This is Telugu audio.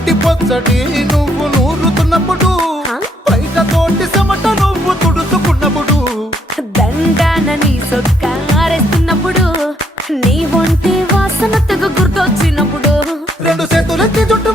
నూటి పొచ్చటి నువ్వు నూరుతున్నప్పుడు బయట తోటి చెమట నువ్వు తుడుచుకున్నప్పుడు దండాన నీ సొక్క ఆరేస్తున్నప్పుడు నీ ఒంటి వాసన తెగ గుర్తొచ్చినప్పుడు రెండు చేతులెత్తి చుట్టూ